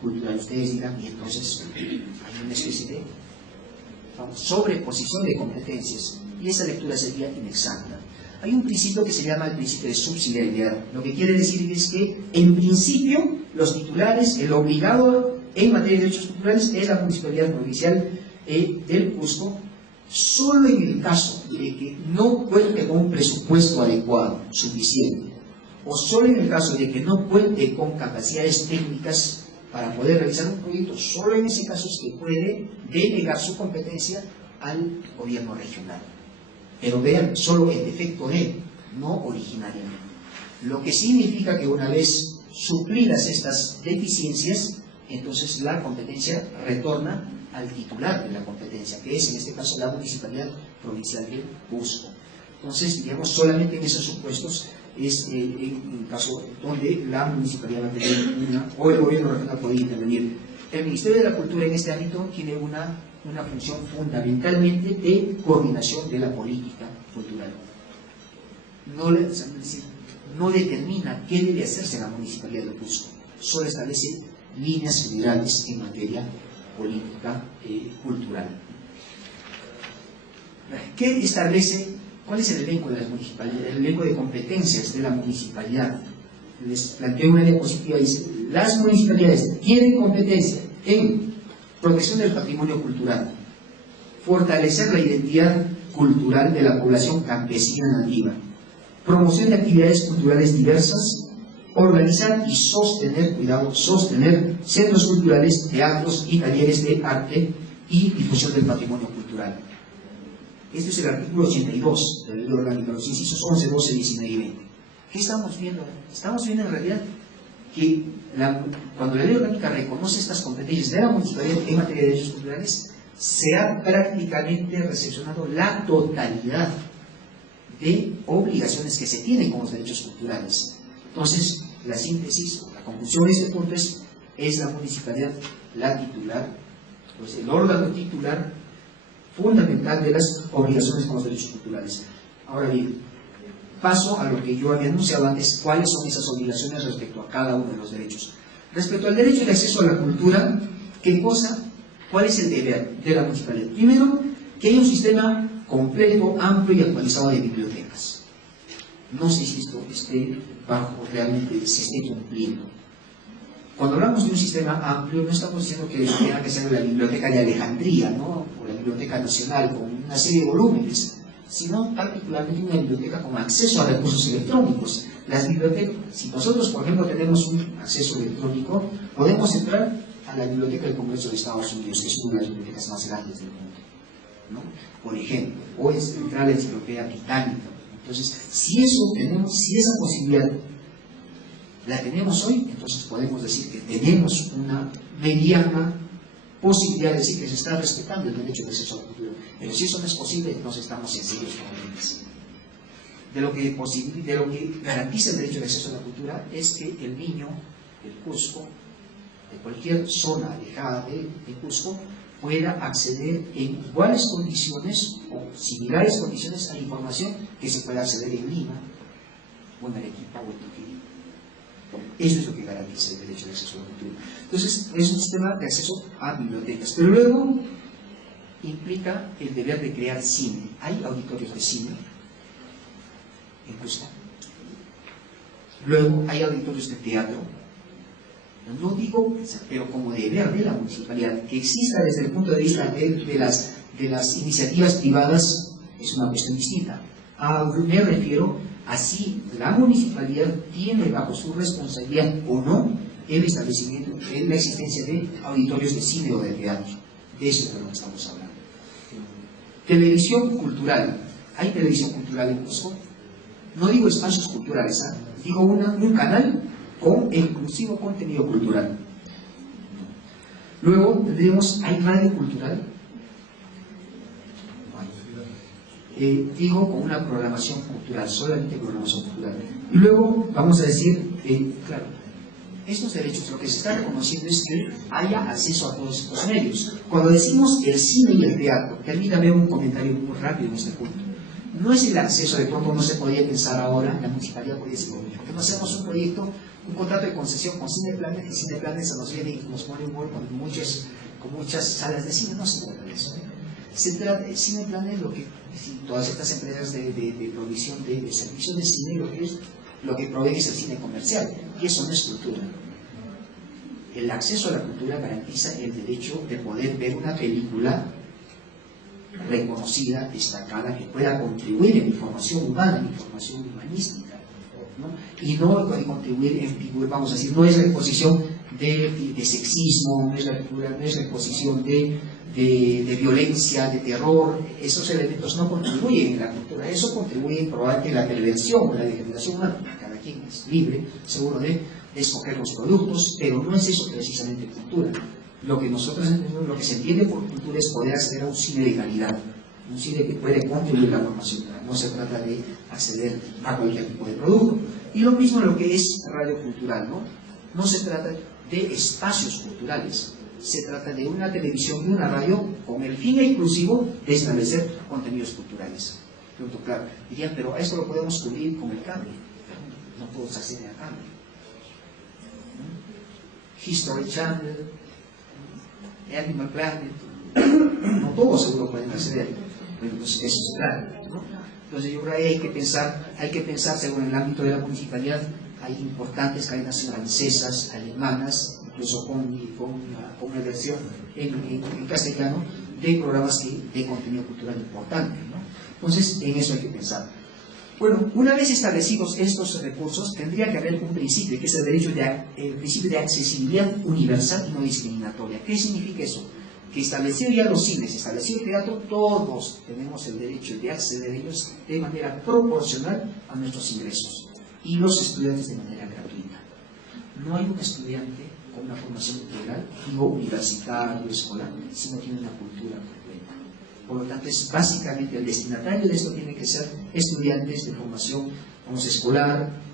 cultural. Ustedes dirán, y entonces hay una especie de sobreposición de competencias, y esa lectura sería inexacta. Hay un principio que se llama el principio de subsidiariedad. Lo que quiere decir es que, en principio, los titulares, el obligado en materia de derechos culturales es la Municipalidad Provincial del Cusco, solo en el caso de que no cuente con un presupuesto adecuado, suficiente, o solo en el caso de que no cuente con capacidades técnicas para poder realizar un proyecto, solo en ese caso es que puede delegar su competencia al gobierno regional. Pero vean, solo en defecto de, no originariamente. Lo que significa que una vez suplidas estas deficiencias, entonces la competencia retorna al titular de la competencia, que es en este caso la Municipalidad Provincial del Cusco. Entonces, digamos, solamente en esos supuestos es el caso donde la municipalidad va a tener o el gobierno regional puede intervenir. El Ministerio de la Cultura en este ámbito tiene una función fundamentalmente de coordinación de la política cultural. No determina qué debe hacerse en la Municipalidad del Cusco, solo establece líneas generales en materia política cultural. ¿Qué establece? ¿Cuál es el elenco de las municipalidades? El elenco de competencias de la municipalidad. Les planteo una diapositiva, dice: las municipalidades tienen competencia en protección del patrimonio cultural, fortalecer la identidad cultural de la población campesina nativa, promoción de actividades culturales diversas, organizar y sostener centros culturales, teatros y talleres de arte y difusión del patrimonio cultural. Este es el artículo 82 de la Ley Orgánica, los incisos 11, 12, 19 y 20. ¿Qué estamos viendo? Estamos viendo en realidad que cuando la Ley Orgánica reconoce estas competencias de la municipalidad en materia de derechos culturales, se ha prácticamente recepcionado la totalidad de obligaciones que se tienen con los derechos culturales. Entonces, la síntesis, la conclusión de este punto es la municipalidad la titular, pues el órgano titular fundamental de las obligaciones con los derechos culturales. Ahora bien, paso a lo que yo había anunciado antes, cuáles son esas obligaciones respecto a cada uno de los derechos. Respecto al derecho de acceso a la cultura, ¿cuál es el deber de la municipalidad? Primero, que haya un sistema completo, amplio y actualizado de bibliotecas. No sé si esto realmente se esté cumpliendo. Cuando hablamos de un sistema amplio, no estamos diciendo que tenga que ser la Biblioteca de Alejandría, ¿no?, o la Biblioteca Nacional con una serie de volúmenes, sino particularmente una biblioteca con acceso a recursos electrónicos. Las bibliotecas, si nosotros, por ejemplo, tenemos un acceso electrónico, podemos entrar a la Biblioteca del Congreso de Estados Unidos, que es una de las bibliotecas más grandes del mundo, ¿no?, por ejemplo, o entrar a la Enciclopedia Británica. Entonces, si esa posibilidad la tenemos hoy, entonces podemos decir que tenemos una mediana posibilidad de decir que se está respetando el derecho de acceso a la cultura. Pero si eso no es posible, entonces estamos en serios problemas. De lo que garantiza el derecho de acceso a la cultura es que el niño del Cusco, de cualquier zona alejada de Cusco, pueda acceder en iguales condiciones o similares condiciones a la información que se puede acceder en Lima, o en Arequipa, o en Trujillo, Eso es lo que garantiza el derecho de acceso a la cultura. Entonces, es un sistema de acceso a bibliotecas. Pero luego implica el deber de crear cine. Hay auditorios de cine en Cusco. Luego hay auditorios de teatro. No digo, pero como deber de la municipalidad, que exista desde el punto de vista de las iniciativas privadas, es una cuestión distinta. Me refiero a si la municipalidad tiene bajo su responsabilidad o no el establecimiento, la existencia de auditorios de cine o de teatro. De eso es de lo que estamos hablando. Televisión cultural. ¿Hay televisión cultural en Cusco? No digo espacios culturales, digo un canal con exclusivo contenido cultural. Luego tendremos, ¿hay radio cultural? Digo con una programación cultural, solamente programación cultural. Y luego vamos a decir, claro, estos derechos, lo que se está reconociendo es que haya acceso a todos estos medios. Cuando decimos el cine y el teatro, permítame un comentario muy rápido en este punto. No es el acceso, de pronto no se podría pensar ahora, la municipalidad podría decir, porque no hacemos un proyecto, un contrato de concesión con Cineplanet, y Cineplanet se nos viene y nos pone un gol con muchas salas de cine. No se trata de eso. Cineplanet, lo que todas estas empresas de provisión de servicios de cine, lo que provee es el cine comercial, y eso no es cultura. El acceso a la cultura garantiza el derecho de poder ver una película reconocida, destacada, que pueda contribuir en información humana, en información humanística, ¿no? Y no contribuir en, vamos a decir, no es la exposición de sexismo, no es la exposición de violencia, de terror. Esos elementos no contribuyen en la cultura. Eso contribuye probablemente en la perversión, en la degeneración humana. Cada quien es libre, seguro de escoger los productos, pero no es eso precisamente cultura. Lo que nosotros entendemos, lo que se entiende por cultura es poder acceder a un cine de calidad, un cine que puede contribuir a la formación. No se trata de acceder a cualquier tipo de producto. Y lo mismo lo que es radio cultural, ¿no? No se trata de espacios culturales, se trata de una televisión y una radio con el fin exclusivo de establecer contenidos culturales. Pregunto, claro, dirían, pero a esto lo podemos cubrir con el cable. No todos acceden al cable. History Channel, Animal Planet, no todos seguro pueden acceder. Pero entonces eso se trata, ¿no? Entonces yo creo que hay que pensar según el ámbito de la municipalidad. Hay importantes cadenas francesas, alemanas, incluso con una versión en castellano de programas de contenido cultural importante, ¿no? Entonces en eso hay que pensar. Bueno, una vez establecidos estos recursos, tendría que haber un principio, que es el principio de accesibilidad universal y no discriminatoria. ¿Qué significa eso? Que establecido ya los cines, establecido el teatro, todos tenemos el derecho de acceder a ellos de manera proporcional a nuestros ingresos, y los estudiantes de manera gratuita. No hay un estudiante con una formación integral, digo universitario, escolar, si no tiene una cultura completa. Por lo tanto, es básicamente el destinatario de esto tiene que ser estudiantes de formación, vamos, escolar,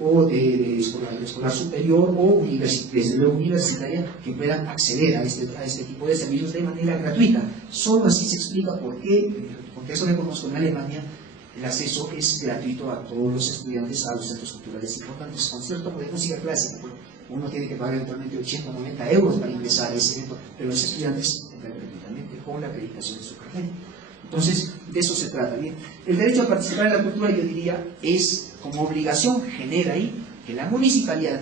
o de escolar superior, o desde luego universitaria, que puedan acceder a este tipo de servicios de manera gratuita. Solo así se explica por qué, en el contexto que conozco en Alemania, el acceso es gratuito a todos los estudiantes a los centros culturales importantes. Concierto de música clásica, uno tiene que pagar eventualmente 80 o 90 euros para ingresar a ese evento, pero los estudiantes entran gratuitamente con la acreditación de su carnet. Entonces, de eso se trata. Bien, el derecho a participar en la cultura, yo diría, es como obligación, genera ahí que la municipalidad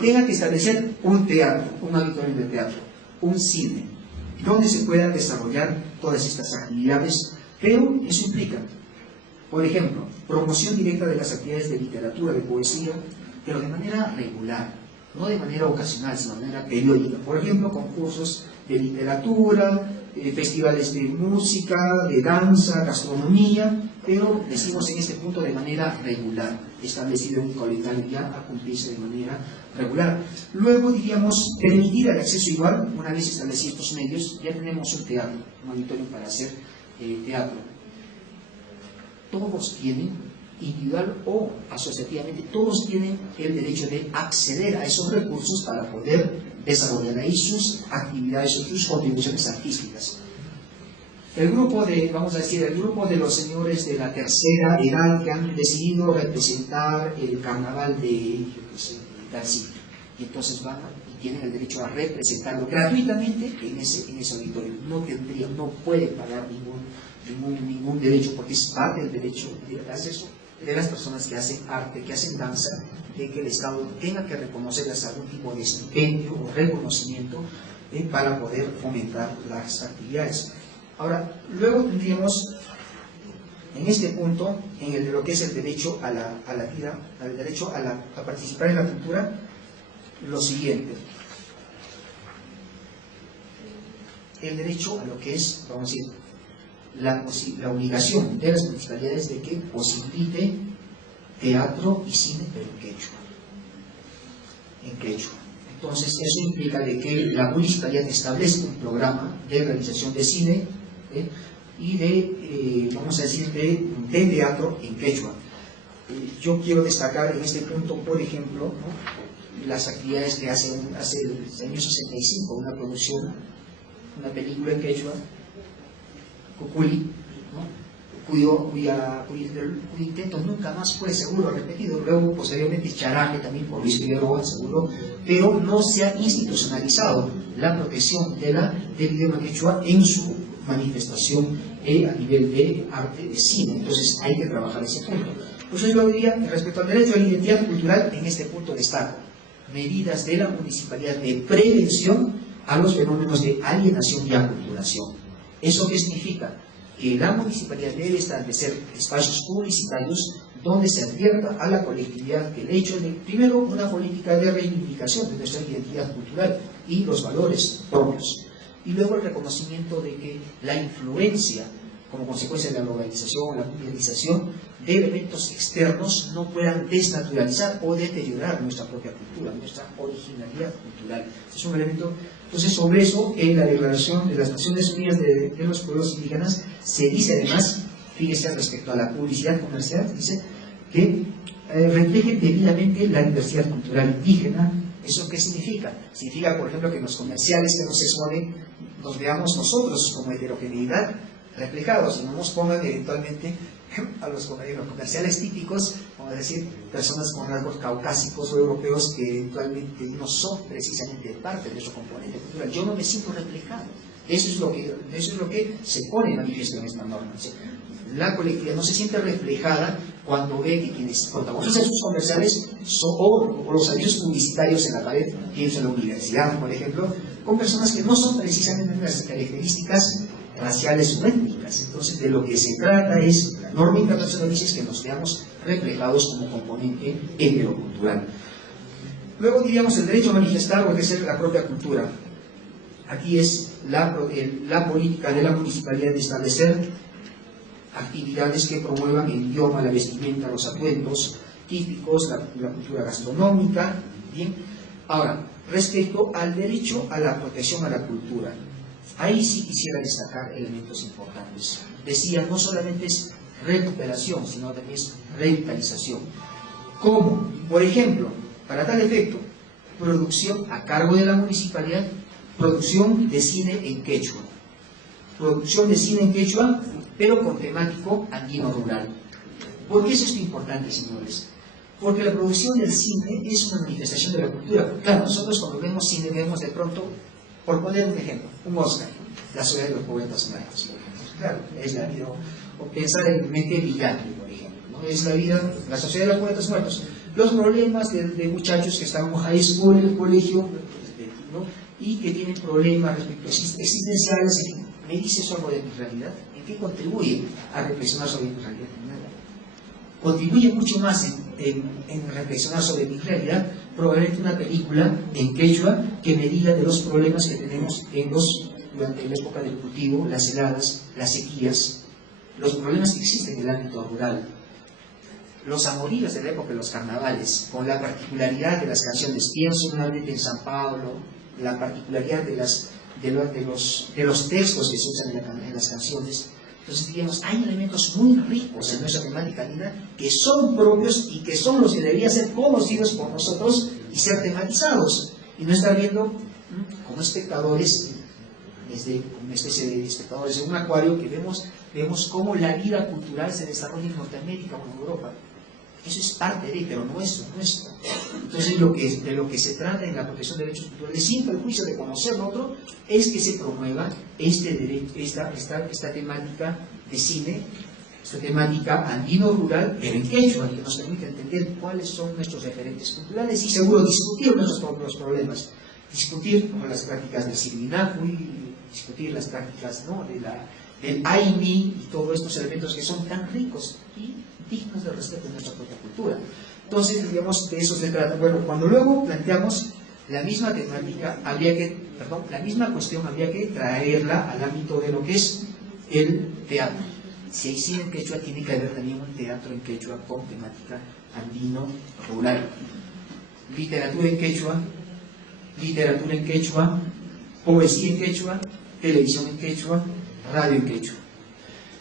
tenga que establecer un teatro, un auditorio de teatro, un cine, donde se puedan desarrollar todas estas actividades, pero eso implica, por ejemplo, promoción directa de las actividades de literatura, de poesía, pero de manera regular, no de manera ocasional, sino de manera periódica. Por ejemplo, concursos de literatura, festivales de música, de danza, gastronomía, pero decimos en este punto de manera regular, establecido un calendario ya a cumplirse de manera regular. Luego diríamos permitir el acceso igual, una vez establecidos estos medios, ya tenemos un teatro, un auditorio para hacer teatro. Todos tienen, individual o asociativamente, todos tienen el derecho de acceder a esos recursos para poder desarrollar ahí sus actividades o sus contribuciones artísticas. El grupo de los señores de la tercera edad que han decidido representar el carnaval de documental cine. Y entonces van y tienen el derecho a representarlo gratuitamente en ese auditorio. No pueden pagar ningún derecho, porque es parte del derecho de acceso de las personas que hacen arte, que hacen danza, de que el Estado tenga que reconocerles algún tipo de estipendio o reconocimiento para poder fomentar las actividades. Ahora, luego tendríamos en este punto, en el de lo que es el derecho a la vida, el derecho a participar en la cultura, lo siguiente: el derecho a lo que es, vamos a decir, la obligación de las municipalidades de que posibilite teatro y cine, pero en quechua. Entonces, eso implica de que la municipalidad establezca un programa de realización de cine y de, vamos a decir, de teatro en quechua. Yo quiero destacar en este punto, por ejemplo, ¿no?, las actividades que hace el año 65, una producción, una película en quechua, Cuculi, ¿no?, cuyo intento nunca más fue seguro repetido. Luego, posteriormente, Charaje también por Luis Figueroa, seguro, pero no se ha institucionalizado la protección del idioma quechua en su manifestación a nivel de arte, de cine. Entonces hay que trabajar ese punto. Pues yo diría, respecto al derecho a la identidad cultural, en este punto destaco medidas de la municipalidad de prevención a los fenómenos de alienación y aculturación. ¿Eso qué significa? Que la municipalidad debe establecer espacios publicitarios donde se advierta a la colectividad que el hecho de, primero, una política de reivindicación de nuestra identidad cultural y los valores propios, y luego el reconocimiento de que la influencia, como consecuencia de la globalización, la mundialización, de elementos externos no puedan desnaturalizar o deteriorar nuestra propia cultura, nuestra originalidad cultural. Es un elemento. Entonces, sobre eso, en la Declaración de las Naciones Unidas de los Pueblos Indígenas se dice además, fíjese, respecto a la publicidad comercial, dice que refleje debidamente la diversidad cultural indígena. ¿Eso qué significa? Significa, por ejemplo, que en los comerciales que nos exponen nos veamos nosotros como heterogeneidad reflejados y no nos pongan eventualmente a los comerciales típicos, como decir, personas con rasgos caucásicos o europeos que eventualmente no son precisamente parte de nuestro componente cultural. Yo no me siento reflejado. Eso es lo que se pone en manifiesto en esta norma. ¿Sí? La colectividad no se siente reflejada cuando ve que quienes protagonizan sus comerciales o los anuncios publicitarios en la pared, pienso en la universidad, por ejemplo, con personas que no son precisamente las características raciales o étnicas. Entonces, de lo que se trata es, la norma internacional dice, que nos veamos reflejados como componente heterocultural. Luego diríamos el derecho a manifestar o ejercer la propia cultura. Aquí es la política de la municipalidad de establecer actividades que promuevan el idioma, la vestimenta, los atuendos típicos, la cultura gastronómica. Bien. Ahora, respecto al derecho a la protección a la cultura, ahí sí quisiera destacar elementos importantes. Decía, no solamente es recuperación, sino también es revitalización. ¿Cómo? Por ejemplo, para tal efecto, producción a cargo de la municipalidad, producción de cine en quechua. Producción de cine en quechua, pero con temático andino rural. ¿Por qué es esto importante, señores? Porque la producción del cine es una manifestación de la cultura. Claro, nosotros cuando vemos cine vemos de pronto, por poner un ejemplo, un Oscar, La Sociedad de los Poetas Muertos, por ejemplo. Claro, es la vida. O pensar en Mete Villante, por ejemplo, ¿no? Es la vida, La Sociedad de los Poetas Muertos. Los problemas de muchachos que están en high school, en el colegio, ¿no?, y que tienen problemas respecto existenciales. En fin, ¿me dice eso algo de mi realidad? ¿En qué contribuye a reflexionar sobre mi realidad? Contribuye mucho más en reflexionar sobre mi realidad probablemente una película en quechua que me diga de los problemas que tenemos durante la época del cultivo, las heladas, las sequías, los problemas que existen en el ámbito rural, los amoríos de la época de los carnavales, con la particularidad de las canciones. Pienso nuevamente en San Pablo, la particularidad de los textos que se usan en las canciones. Entonces, digamos, hay elementos muy ricos en nuestra temática andina que son propios y que son los que deberían ser conocidos por nosotros y ser tematizados. Y no estar viendo como espectadores, como una especie de espectadores en un acuario, que vemos cómo la vida cultural se desarrolla en Norteamérica o en Europa. Eso es parte de, pero no es nuestro. Entonces, de lo que se trata en la protección de derechos culturales, sin perjuicio de conocer lo otro, es que se promueva esta temática de cine, esta temática andino-rural, pero en quechua, que nos permite entender cuáles son nuestros referentes culturales y seguro discutir nuestros propios problemas. Discutir las prácticas del Sirinacuy, discutir las prácticas, ¿no?, del Aimi y todos estos elementos que son tan ricos y dignos de respeto de nuestra propia cultura. Entonces, digamos, de eso se trata. Bueno, cuando luego planteamos la misma temática, la misma cuestión habría que traerla al ámbito de lo que es el teatro. Si hay cine en quechua, tiene que haber también un teatro en quechua con temática andino-rural. Literatura en quechua, poesía en quechua, televisión en quechua, radio en quechua.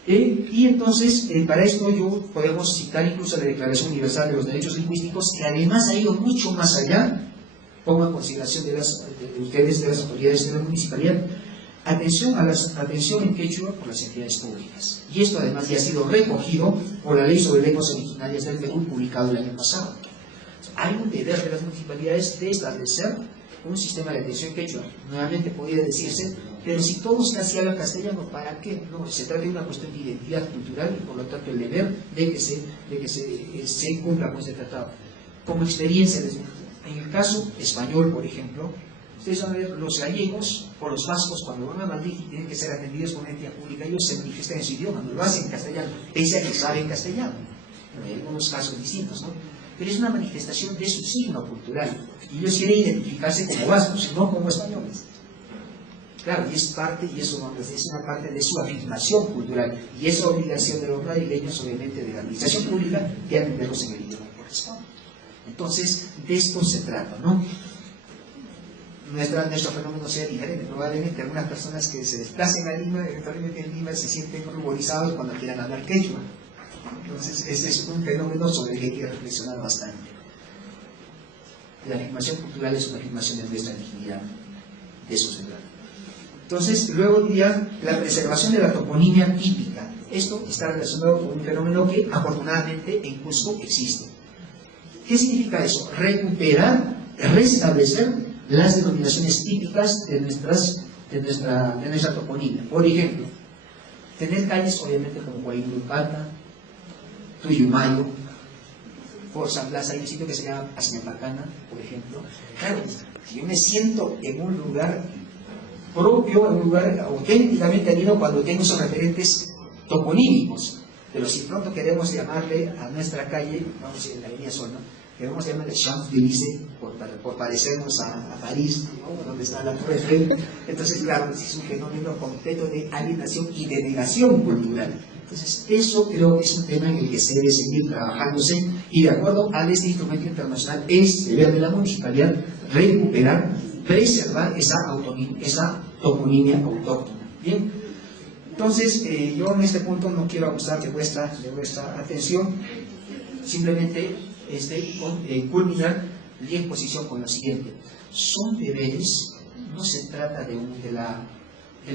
Y entonces, para esto podemos citar incluso la Declaración Universal de los Derechos Lingüísticos, que además ha ido mucho más allá. Pongo en consideración de ustedes, de las autoridades de la municipalidad, atención en quechua por las entidades públicas. Y esto además ya ha sido recogido por la Ley sobre Lenguas Originarias del Perú, publicado el año pasado. Hay un deber de las municipalidades de establecer un sistema de atención en quechua. Nuevamente podría decirse, pero si todos casi hablan castellano, ¿para qué? No, se trata de una cuestión de identidad cultural y por lo tanto el deber de que se cumpla con este tratado. Como experiencia, en el caso español, por ejemplo, ustedes van a ver, los gallegos o los vascos, cuando van a Madrid y tienen que ser atendidos por una entidad pública, ellos se manifiestan en su idioma, no lo hacen en castellano, pese a que saben castellano. Pero hay algunos casos distintos, ¿no? Pero es una manifestación de su signo cultural. Y ellos quieren identificarse como vascos, no como españoles. Claro, y es parte, y eso es una parte de su afirmación cultural. Y es obligación de los madrileños, obviamente, de la administración pública, de atenderlos en el idioma que corresponde. Entonces, de esto se trata, ¿no? Nuestro fenómeno sea diferente. Probablemente algunas personas que se desplacen a Lima, eventualmente en Lima, se sienten ruborizados cuando quieran hablar quechua. Entonces, ese es un fenómeno sobre el que hay que reflexionar bastante. La afirmación cultural es una afirmación de nuestra dignidad. De eso se trata. Entonces, luego diría la preservación de la toponimia típica. Esto está relacionado con un fenómeno que afortunadamente en Cusco existe. ¿Qué significa eso? Recuperar, restablecer las denominaciones típicas de nuestra toponimia. Por ejemplo, tener calles obviamente como Guayulupata, Tuyumayo, por San Blas hay un sitio que se llama Asñapacana, por ejemplo. Claro, si yo me siento en un lugar propio, en un lugar auténticamente andino cuando tengo esos referentes toponímicos. Pero si pronto queremos llamarle a nuestra calle, vamos a decir en la avenida Sol, ¿no?, queremos llamarle Champs-Élysées por parecernos a París, ¿no?, donde está la Torre Eiffel. Entonces, claro, es un fenómeno completo de alienación y de negación cultural. Entonces, eso creo que es un tema en el que se debe seguir trabajándose y de acuerdo a este instrumento internacional es deber de la municipalidad recuperar, preservar esa toponimia autóctona. Bien, entonces yo en este punto no quiero abusar de vuestra atención, simplemente culminar mi exposición con lo siguiente. Son deberes, no se trata del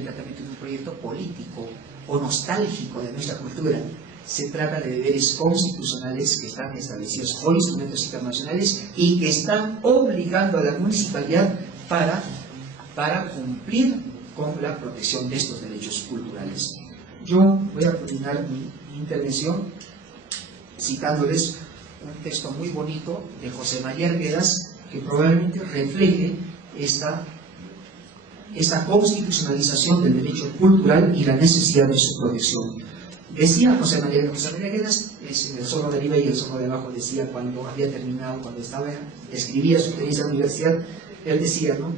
tratamiento de un proyecto político o nostálgico de nuestra cultura. Se trata de deberes constitucionales que están establecidos por instrumentos internacionales y que están obligando a la municipalidad para cumplir con la protección de estos derechos culturales. Yo voy a terminar mi intervención citándoles un texto muy bonito de José María Arguedas que probablemente refleje esta constitucionalización del derecho cultural y la necesidad de su protección. Decía José María Arguedas, en el Zorro de arriba y el Zorro de abajo, decía cuando había terminado, cuando escribía su experiencia en la universidad, él decía, ¿no?,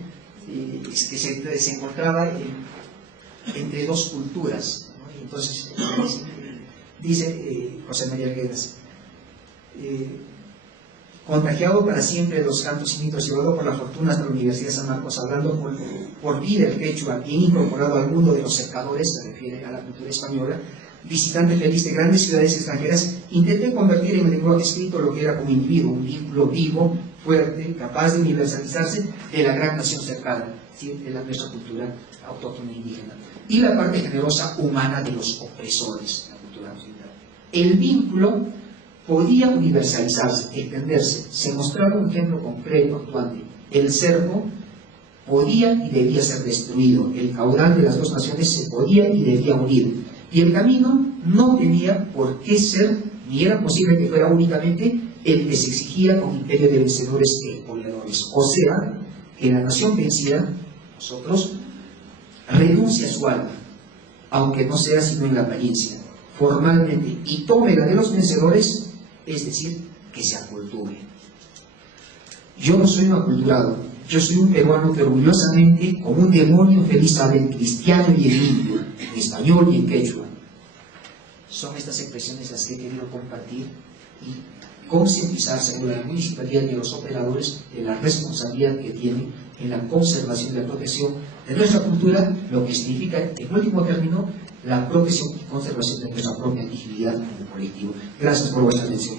que se encontraba entre dos culturas, ¿no? Y entonces dice José María Arguedas, contagiado para siempre de los cantos y mitos, llevado por la fortuna hasta la Universidad de San Marcos, hablando por vida el quechua, bien incorporado al mundo de los cercadores, se refiere a la cultura española, visitante feliz de grandes ciudades extranjeras, intenté convertir en el lenguaje escrito lo que era como individuo, un vínculo vivo, fuerte, capaz de universalizarse de la gran nación cercana, de nuestra cultura autóctona indígena, y la parte generosa humana de los opresores, la cultura occidental. El vínculo podía universalizarse, extenderse. Se mostraba un ejemplo concreto, actuante. El cerco podía y debía ser destruido. El caudal de las dos naciones se podía y debía unir. Y el camino no tenía por qué ser, ni era posible que fuera únicamente el que se exigía con imperio de vencedores e expoliadores. O sea, que la nación vencida, nosotros, renuncia a su alma, aunque no sea sino en la apariencia, formalmente, y tome la de los vencedores, es decir, que se aculture. Yo no soy un aculturado, yo soy un peruano que orgullosamente, como un demonio feliz, habla en cristiano y en indio, en español y en quechua. Son estas expresiones las que he querido compartir y concientizar según la municipalidad y los operadores de la responsabilidad que tienen en la conservación y la protección de nuestra cultura, lo que significa, en último término, la protección y conservación de nuestra propia dignidad como colectivo. Gracias por vuestra atención.